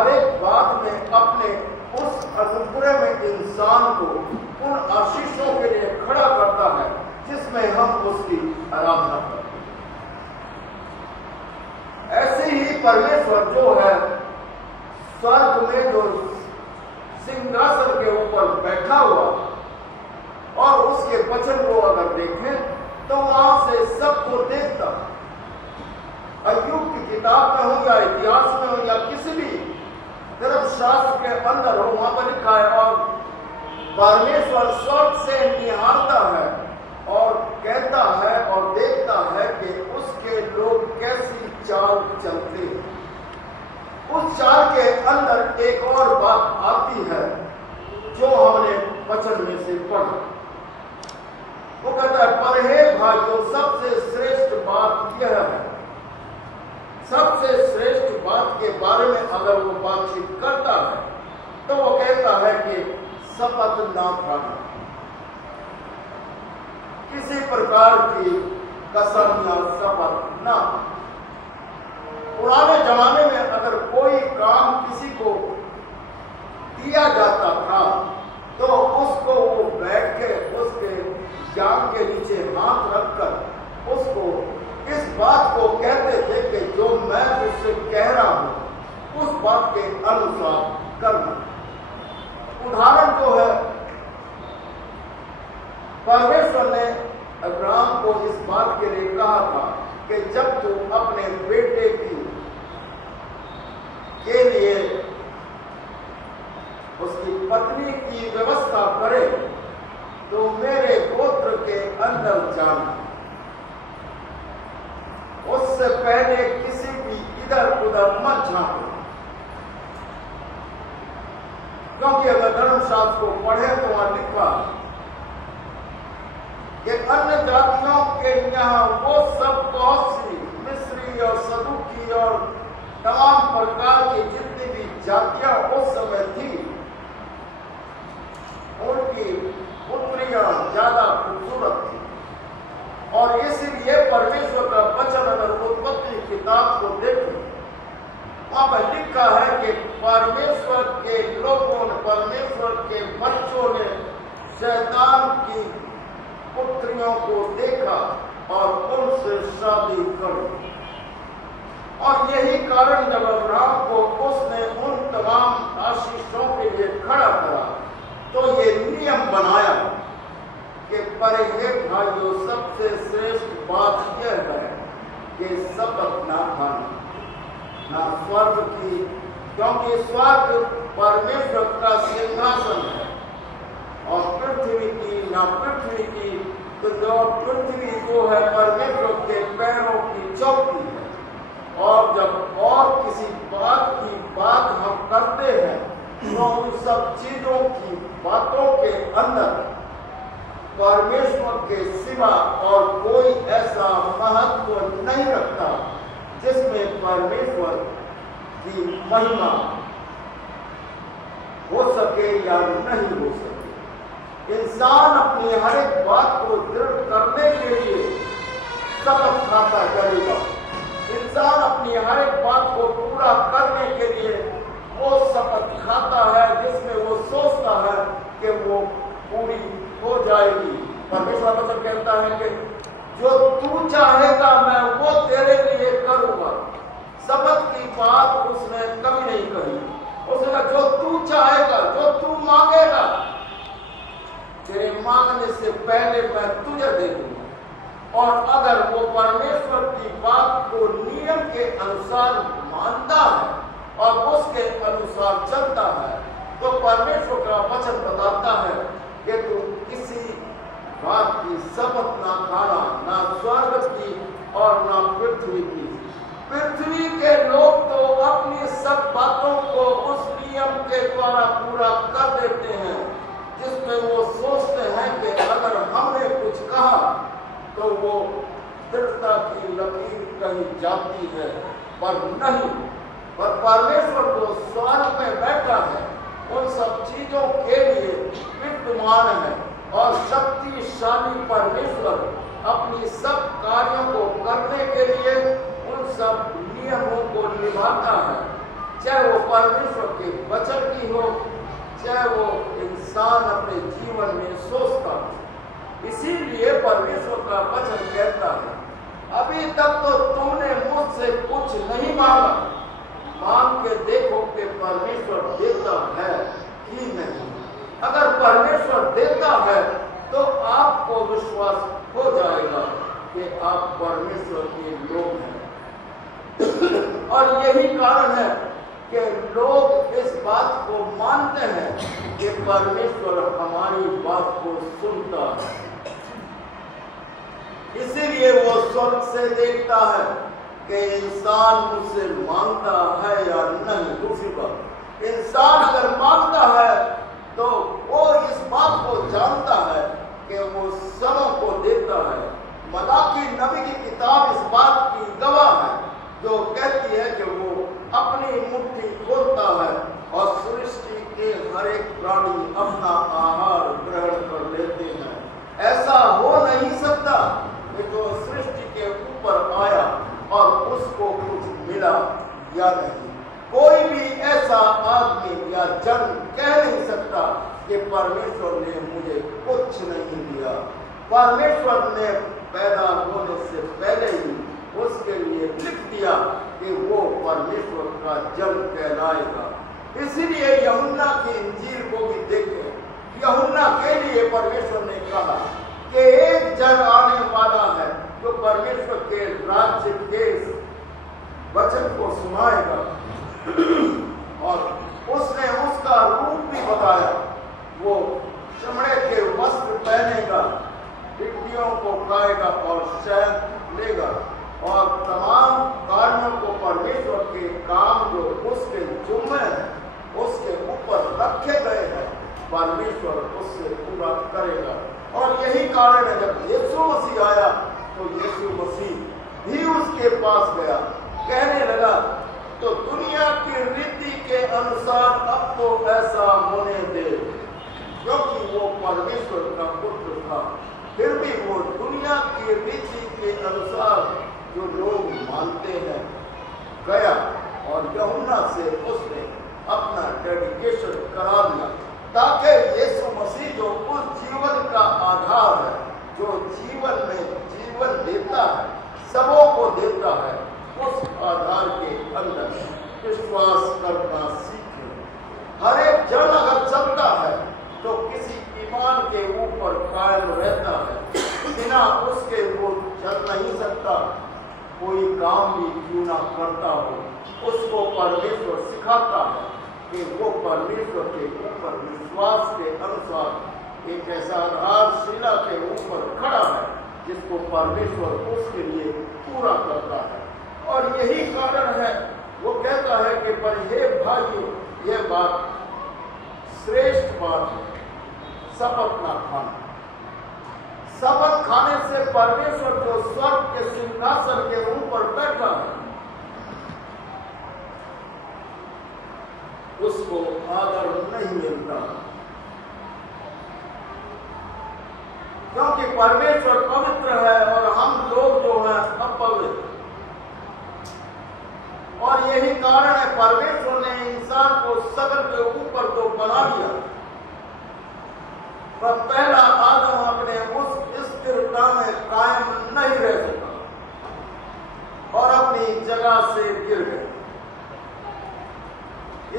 हर एक बात में अपने उस अनुग्रह में इंसान को उन आशीषों के लिए खड़ा करता है जिसमें हम उसकी आराधना करते हैं। ऐसे ही परमेश्वर जो है स्वर्ग में जो सिंहासन के ऊपर बैठा हुआ, और उसके वचन को अगर देखें तो वहां से सबको देखता। अय्यूब की किताब में हो या इतिहास में हो या किसी भी धर्मशास्त्र के अंदर हो, वहां पर लिखा है और परमेश्वर स्वर्ग से निहारता है और कहता है और देखता है कि उसके लोग कैसी चाल चलते हैं। उस चाल के अंदर एक और बात आती है जो हमने वचन में से पढ़ा। वो कहता है, पर हे भाइयों, सबसे श्रेष्ठ बात यह है, सबसे श्रेष्ठ बात के बारे में अगर वो बातचीत करता है तो वो कहता है कि शपथ ना खाना, किसी प्रकार की कसम या शपथ ना। पुराने जमाने में अगर कोई काम किसी को दिया जाता था तो उसको वो बैठ के उसके जांघ के नीचे हाथ रखकर उसको इस बात को कहते थे कि जो मैं तुझसे कह रहा हूं उस बात के अनुसार करना। उदाहरण जो है, परमेश्वर ने अब्राहम को इस बात के लिए कहा था कि जब तू अपने बेटे के लिए उसकी पत्नी की व्यवस्था करे तो मेरे गोत्र के अंदर जाना, उससे पहले किसी भी इधर उधर मत झांको। क्योंकि अगर धर्मशास्त्र को पढ़े तो वहां लिखा कि अन्य जातियों के यहाँ वो सब बहुत सी मिस्री और सदुकी और तमाम प्रकार की जितनी भी जातियां उस समय थी, उनकी पुत्रियां ज्यादा खूबसूरत थी। और इसलिए परमेश्वर का वचन अगर उत्पत्ति किताब को देखें, वहां पर लिखा है कि परमेश्वर के लोगों ने, परमेश्वर के बच्चों ने शैतान की पुत्रियों को देखा और उनसे शादी कर। और यही कारण जब अब्राहम को उसने उन तमाम आशीषों के लिए खड़ा करा तो ये नियम बनाया कि पर हे भाइयों, सबसे श्रेष्ठ बात यह है कि शपथ ना खाना, ना स्वर्ग की, क्योंकि स्वर्ग परमेश्वर का सिंहासन है और पृथ्वी की ना पृथ्वी की, तो जो पृथ्वी जो है परमेश्वर के पैरों की चौकी है। और जब और किसी बात की बात हम करते हैं तो उन सब चीजों की बातों के अंदर परमेश्वर के सिवा और कोई ऐसा महत्व नहीं रखता जिसमें परमेश्वर की महिमा हो सके या नहीं हो सके। इंसान अपनी हर एक बात को दृढ़ करने के लिए शपथ खाता करेगा। इंसान अपनी हर एक बात को पूरा करने के लिए वो शपथ खाता है जिसमें वो सोचता है कि वो पूरी हो जाएगी। परमेश्वर वचन कहता है कि जो तू चाहेगा मैं वो तेरे लिए करूंगा। शपथ की बात उसने कभी नहीं कही। उसने कहा जो तू चाहेगा, जो तू मांगेगा, तेरे मांगने से पहले मैं तुझे दे दूंगा। और अगर वो परमेश्वर की बात को नियम के अनुसार मानता है और उसके अनुसार चलता है तो परमेश्वर का वचन बताता है कि तू किसी बात की शपथ ना खाना, ना स्वर्ग की और ना पृथ्वी की। पृथ्वी के लोग तो अपनी सब बातों को उस नियम के द्वारा पूरा कर देते हैं जिसमें वो सोचते हैं कि अगर हमने कुछ कहा तो वो दृढ़ता की लकीर कहीं जाती है, पर नहीं। पर परमेश्वर जो स्वर्ग में बैठा है उन सब चीजों के लिए विद्यमान है और शक्तिशाली परमेश्वर अपनी सब कार्यों को करने के लिए उन सब नियमों को निभाता है। चाहे वो परमेश्वर के वचन की हो, चाहे वो इंसान अपने जीवन में सोचता हो। इसीलिए परमेश्वर का वचन कहता है, अभी तक तो तुमने मुझसे कुछ नहीं मांगा, मांग के देखो कि परमेश्वर देता है कि नहीं। अगर परमेश्वर देता है तो आपको विश्वास हो जाएगा कि आप परमेश्वर के लोग हैं। और यही कारण है कि लोग इस बात को मानते हैं कि परमेश्वर हमारी बात को सुनता है। इसीलिए वो स्वर्ग से देखता है कि इंसान मुझसे मांगता है या नहीं। दूसरी बात, इंसान अगर मांगता है तो वो इस बात को जानता है कि वो सबों को देता है। मलाकी नबी की किताब इस बात की गवाह है, जो कहती है कि वो अपनी मुट्ठी खोलता है और सृष्टि के हर एक प्राणी अपना आहार ग्रहण कर लेते हैं। ऐसा हो नहीं सकता कि जो सृष्टि के ऊपर आया और उसको कुछ मिला या नहीं। कोई भी ऐसा आदमी या जन कह नहीं सकता कि परमेश्वर ने मुझे कुछ नहीं दिया। परमेश्वर ने पैदा होने से पहले ही उसके लिए लिख दिया कि वो परमेश्वर का जन कहलाएगा। इसीलिए यूहन्ना की इंजील को भी देखें। यूहन्ना के लिए परमेश्वर ने कहा कि एक जन आने वाला है जो परमेश्वर के राज्य के वचन को सुनाएगा, और उसने उसका रूप भी बताया। वो चमड़े के वस्त्र पहनेगा, टिड्डियों को खाएगा और शहद लेगा, और तमाम कार्यों को परमेश्वर के काम जो उसके जुम्मे हैं उसके ऊपर रखे गए हैं, परमेश्वर उससे पूरा करेगा। और यही कारण है, जब यीशु मसीह आया तो यीशु मसीह भी उसके पास गया, कहने लगा तो दुनिया की रीति के अनुसार अब तो ऐसा होने दे, क्योंकि वो परमेश्वर का पुत्र था। फिर भी वो दुनिया की रीति के अनुसार जो लोग मानते हैं गया, और यूहन्ना से उसने अपना डेडिकेशन करा दिया, ताकि यीशु मसीह जो उस जीवन का आधार है, जो जीवन में जीवन देता है, सबों को देता है, उस आधार के अंदर विश्वास करना सीखे। हर एक जन अगर चलता है तो किसी ईमान के ऊपर कायम रहता है, बिना उसके वो चल नहीं सकता। कोई काम भी क्यों ना करता हो, उसको परमेश्वर सिखाता है कि वो परमेश्वर के ऊपर विश्वास के अनुसार एक ऐसा आधारशिला के ऊपर खड़ा है जिसको परमेश्वर उसके लिए पूरा करता है। और यही कारण है, वो कहता है कि पर हे भाइयों, यह बात श्रेष्ठ बात है, शपथ ना खाना। शपथ खाने से परमेश्वर जो स्वर्ग के सिंहासन के ऊपर बैठा है, उसको आदर नहीं मिलता, क्योंकि परमेश्वर पवित्र है और हम लोग जो हैं अपवित्र। और यही कारण है, परमेश्वर ने इंसान को सगर के ऊपर तो बना दिया, पर पहला आदम अपने उस स्थिरता में कायम नहीं रह सका और अपनी जगह से गिर गया।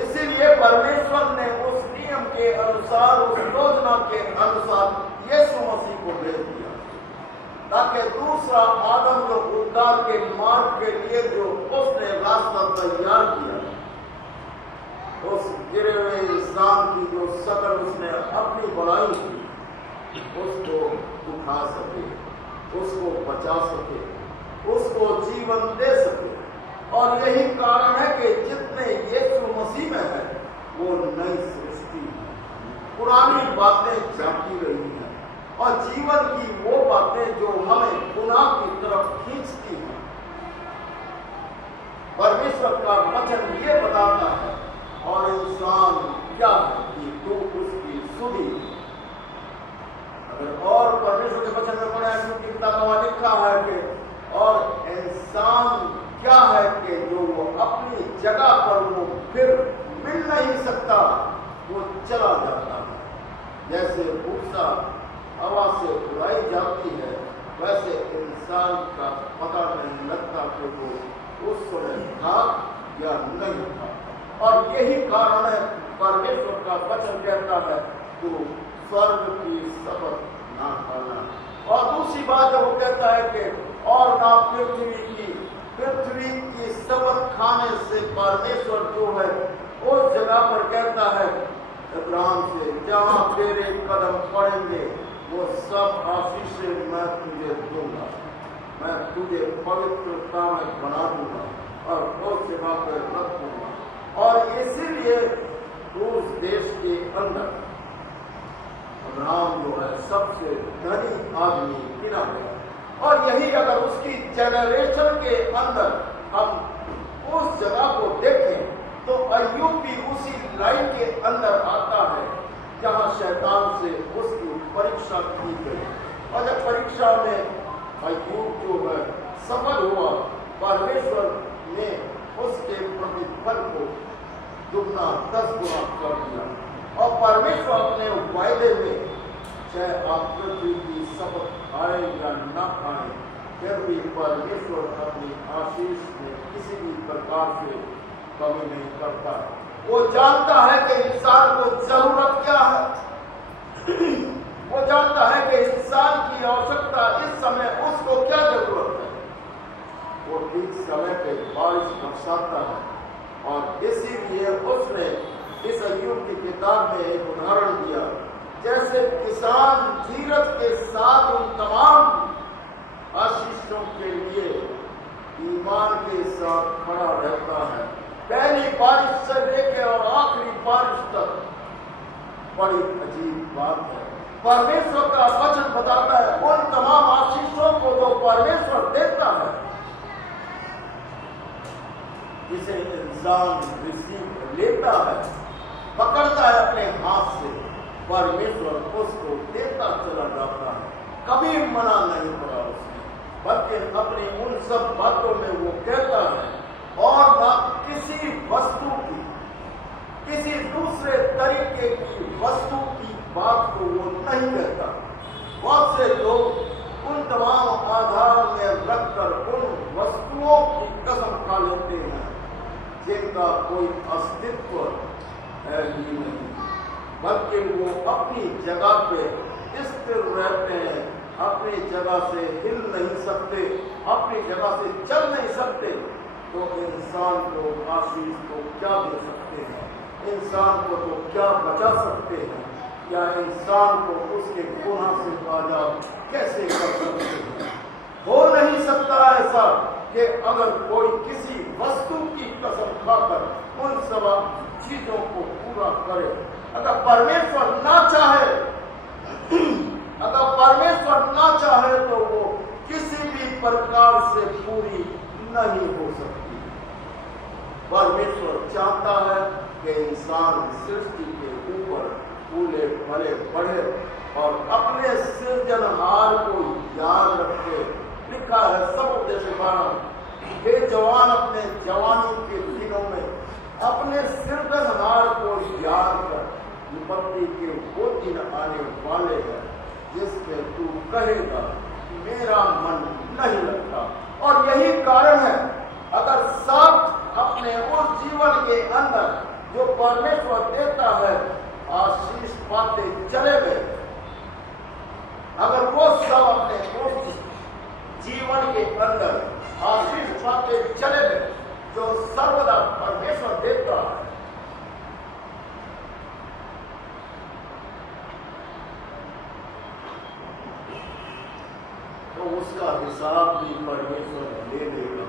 इसीलिए परमेश्वर ने उस नियम के अनुसार, उस योजना के अनुसार यीशु मसीह को भेज दिया, ताकि दूसरा आदम जो उद्धार के मार्ग के लिए जो उसने रास्ता तैयार किया, उस गिरे हुए इंसान की जो शकल उसने अपनी बनाई थी, उसको उठा सके, उसको बचा सके, उसको जीवन दे सके। और यही कारण है कि जितने यीशु मसीह में है वो नई सृष्टि है। पुरानी बातें जाती रही हैं और जीवन की वो बातें जो हमें गुनाह की तरफ खींचती हैं। परमेश्वर का वचन ये बताता है, और इंसान क्या है कि तू उसकी सुधी। अगर और परमेश्वर के वचन में पढ़े क्योंकि किताब में लिखा है कि और इंसान क्या है कि जो वो अपनी जगह पर वो नहीं सकता, वो चला जाता है। जैसे भूसा हवा से उड़ाई जाती है, वैसे इंसान का पता नहीं लगता कि वो उस समय था या नहीं था। और यही कारण है परमेश्वर का वचन कहता है तो स्वर्ग की शपथ ना खाना। और दूसरी बात वो कहता है कि और ना पृथ्वी की शपथ खाने से परमेश्वर जो है उस जगह पर कहता है अब्राहम से, जहां तेरे कदम पड़ेंगे वो सब आशीषें मैं तुझे दूंगा, मैं तुझे पवित्रता में बना दूंगा और उस जगह पर रख दूंगा। और इसीलिए उस देश के अंदर अब्राहम जो है सबसे धनी आदमी गिना गया। और यही अगर उसकी जनरेशन के अंदर हम उस जगह को देखें तो अय्यूब भी उसी लाइन के अंदर आता है जहां शैतान से उसकी परीक्षा की गई। और जब परीक्षा में अय्यूब जो है सफल हुआ, परमेश्वर ने उसके प्रतिफल को दुगना 10 गुना कर दिया। और परमेश्वर अपने वायदे में चाहे आप पृथ्वी की शपथ खाए या न खाए, फिर भी परमेश्वर अपनी आशीष में किसी भी प्रकार से कमी नहीं करता। वो जानता है कि इंसान को जरूरत क्या है, वो जानता है कि इंसान की आवश्यकता इस समय उसको क्या जरूरत है। वो ठीक समय पे बारिश बरसाता है। और इसीलिए उसने इस अय्यूब की किताब में एक उदाहरण दिया, जैसे किसान धीरज के साथ उन तमाम आशीषों के लिए ईमान के साथ खड़ा रहता है। पहली बारिश से लेकर और आखिरी बारिश तक बड़ी अजीब बात है। परमेश्वर का वचन बताता है उन तमाम आशीषों को जो परमेश्वर देता है, जिसे इंसान रिसीव लेता है, पकड़ता है अपने हाथ से, परमेश्वर उसको देता चला जाता है। कभी मना नहीं पड़ा उसने, बल्कि अपनी उन सब बातों में वो कहता है। और ना किसी वस्तु की, किसी दूसरे तरीके की वस्तु की बात को वो नहीं कहता। बहुत से लोग उन तमाम आधारों में रखकर उन वस्तुओं की कसम खा लेते हैं जिनका कोई अस्तित्व है ही नहीं, बल्कि वो अपनी जगह पे स्थिर रहते हैं, अपनी जगह से हिल नहीं सकते, अपनी जगह से चल नहीं सकते। तो इंसान को आशीष को क्या दे सकते हैं, इंसान को तो क्या बचा सकते हैं, या इंसान को उसके गुनाह से आजाद कैसे कर सकते हैं। हो नहीं सकता ऐसा कि अगर कोई किसी वस्तु की कसम खाकर उन सब चीजों को पूरा करे। अगर परमेश्वर ना चाहे, अगर परमेश्वर ना चाहे तो वो किसी भी प्रकार से पूरी नहीं हो सकती। परमेश्वर चाहता है कि इंसान सृष्टि के ऊपर फूले फले बढ़े और अपने सृजनहार को याद रखे। लिखा है सबोपदेश 12, हे जवान अपने जवानी के दिनों में अपने सृजनहार को याद कर, विपत्ति के वो दिन आने वाले हैं जिसमें तू कहेगा मेरा मन नहीं लगता। और यही कारण है, अगर सब अपने उस जीवन के अंदर जो परमेश्वर देता है आशीष पाते चले गए, अगर वो सब अपने उस जीवन के अंदर आशीष पाते चले गए जो सर्वदा परमेश्वर देता है, तो उसका हिसाब भी परमेश्वर ले लेगा।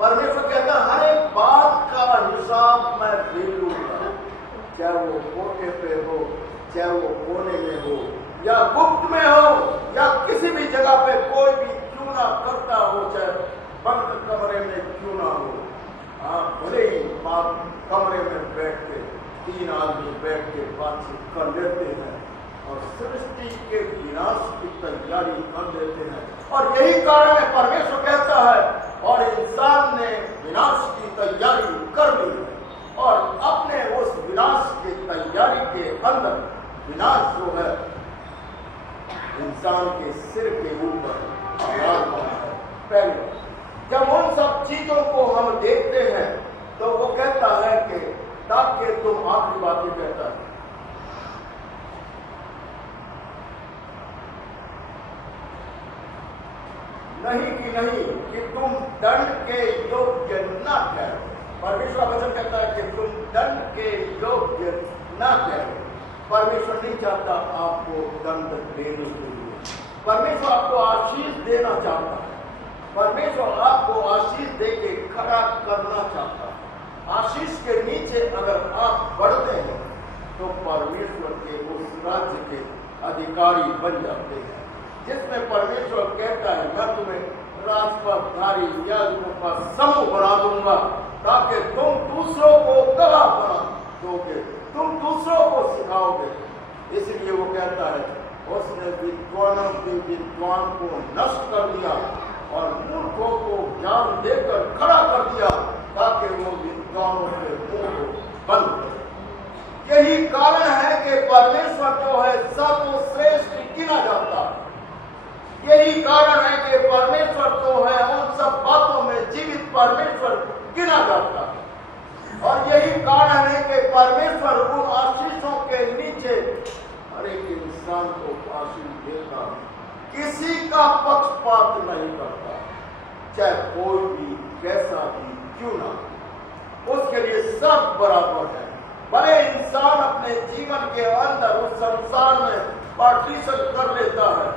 परमेश्वर कहता है हर एक बात का हिसाब मैं ले लूंगा, चाहे वो कोटे पे हो, चाहे वो कोने में हो, या गुप्त में हो, या किसी भी जगह पे कोई भी क्यों ना करता हो, चाहे बंद कमरे में क्यों ना हो। आप भले ही बात कमरे में बैठ के 3 आदमी बैठ के बातचीत कर लेते हैं और सृष्टि के विनाश की तैयारी कर देते हैं। और यही कारण है परमेश्वर कहता है और इंसान ने विनाश की तैयारी जाएगा। जब उन सब चीजों को हम देखते हैं तो वो कहता है कि ताकि तुम आखिरी बातें कहता है, नहीं कि नहीं कि तुम दंड के योग्य न ठहरो। परमेश्वर वचन कहता है कि तुम दंड के योग्य न ठहरो। परमेश्वर नहीं चाहता आपको दंड देने के लिए, परमेश्वर आपको आशीष देना चाहता है। परमेश्वर आपको आशीष देके खड़ा करना चाहता है। आशीष के नीचे अगर आप बढ़ते हैं तो परमेश्वर के उस राज्य के अधिकारी बन जाते हैं, जिसमें परमेश्वर कहता है मैं तुम्हें राजपथधारी याजकों का समूह बना दूंगा ताकि तुम दूसरों को गवाह बना दोगे, तुम दूसरों को सिखाओगे। इसलिए वो कहता है उसने विद्वानों के विद्वान को नष्ट कर दिया और मूर्खों को ज्ञान देकर खड़ा कर दिया ताकि वो विद्वानों के मुंह को बंद करे। यही कारण है कि परमेश्वर जो है सर्वश्रेष्ठ गिना जाता है। यही कारण है कि परमेश्वर जो है उन सब बातों में जीवित परमेश्वर गिना जाता है। और यही कारण है कि परमेश्वर उन आशीषों के नीचे हर एक इंसान को आशीष देता है, किसी का पक्षपात नहीं करता, चाहे कोई भी कैसा भी क्यों ना, उसके लिए सब बराबर है। भले इंसान अपने जीवन के अंदर उस संसार में पार्टीशन कर लेता है,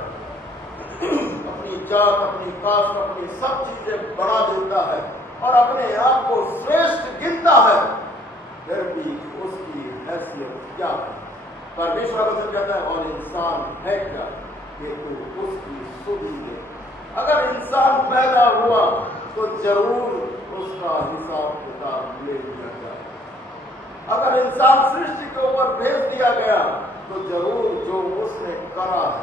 अपनी जात, अपनी कास्ट, अपनी सब चीजें बना देता है और अपने आप को श्रेष्ठ गिनता है, फिर भी उसकी हैसियत क्या है? परमेश्वर वचन कहता है और इंसान है क्या कि तू उसकी सुधि दे। अगर इंसान पैदा हुआ तो जरूर उसका हिसाब किताब ले लिया जाए। अगर इंसान सृष्टि के ऊपर भेज दिया गया तो जरूर जो उसने करा है,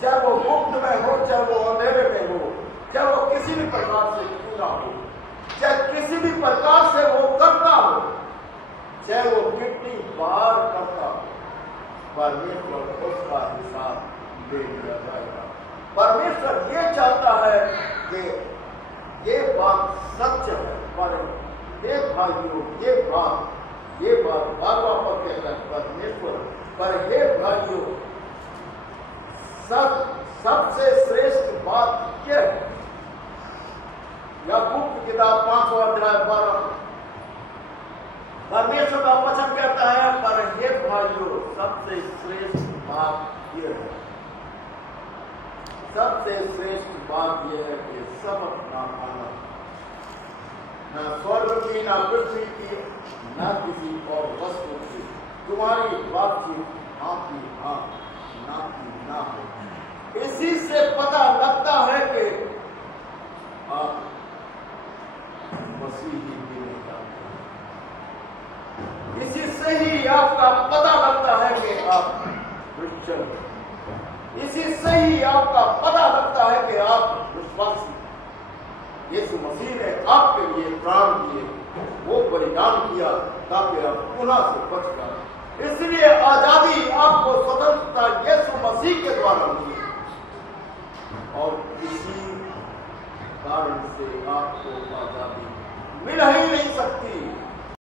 चाहे वो गुप्त में हो, चाहे वो अंधेरे में हो, चाहे वो किसी भी प्रकार से क्यों ना हो, चाहे किसी भी प्रकार से वो करता हो, चाहे वो कितनी बार करता हो, परमेश्वर उसका हिसाब ले लिया जाएगा। परमेश्वर ये चाहता है कि ये बात सच है, पर ये भाइयों ये बात बार बार कहता है परमेश्वर, पर हे भाइयों सबसे श्रेष्ठ बात यह है, याकूब की किताब 5वां अध्याय 12 परमेश्वर का वचन कहता है पर हे भाइयों सबसे श्रेष्ठ बात यह है, सबसे श्रेष्ठ बात यह है कि सब अपना खाना न स्वर्ग की, न पृथ्वी की, न किसी और वस्तु की तुम्हारी बातचीत हाँ की हाँ, ना की ना हो। इसी से पता लगता है कि आप मसीही जीने चाहते हैं। इसी से ही आपका पता लगता है कि आप क्रिश्चियन, इसी से ही आपका पता लगता है कि आप विश्वासी। यीशु मसीह ने आपके लिए प्राण दिए, वो बलिदान किया ताकि आप पुनः से बच जाए। इसलिए आजादी आपको स्वतंत्रता यीशु मसीह के द्वारा मिली और इसी कारण से आपको आजादी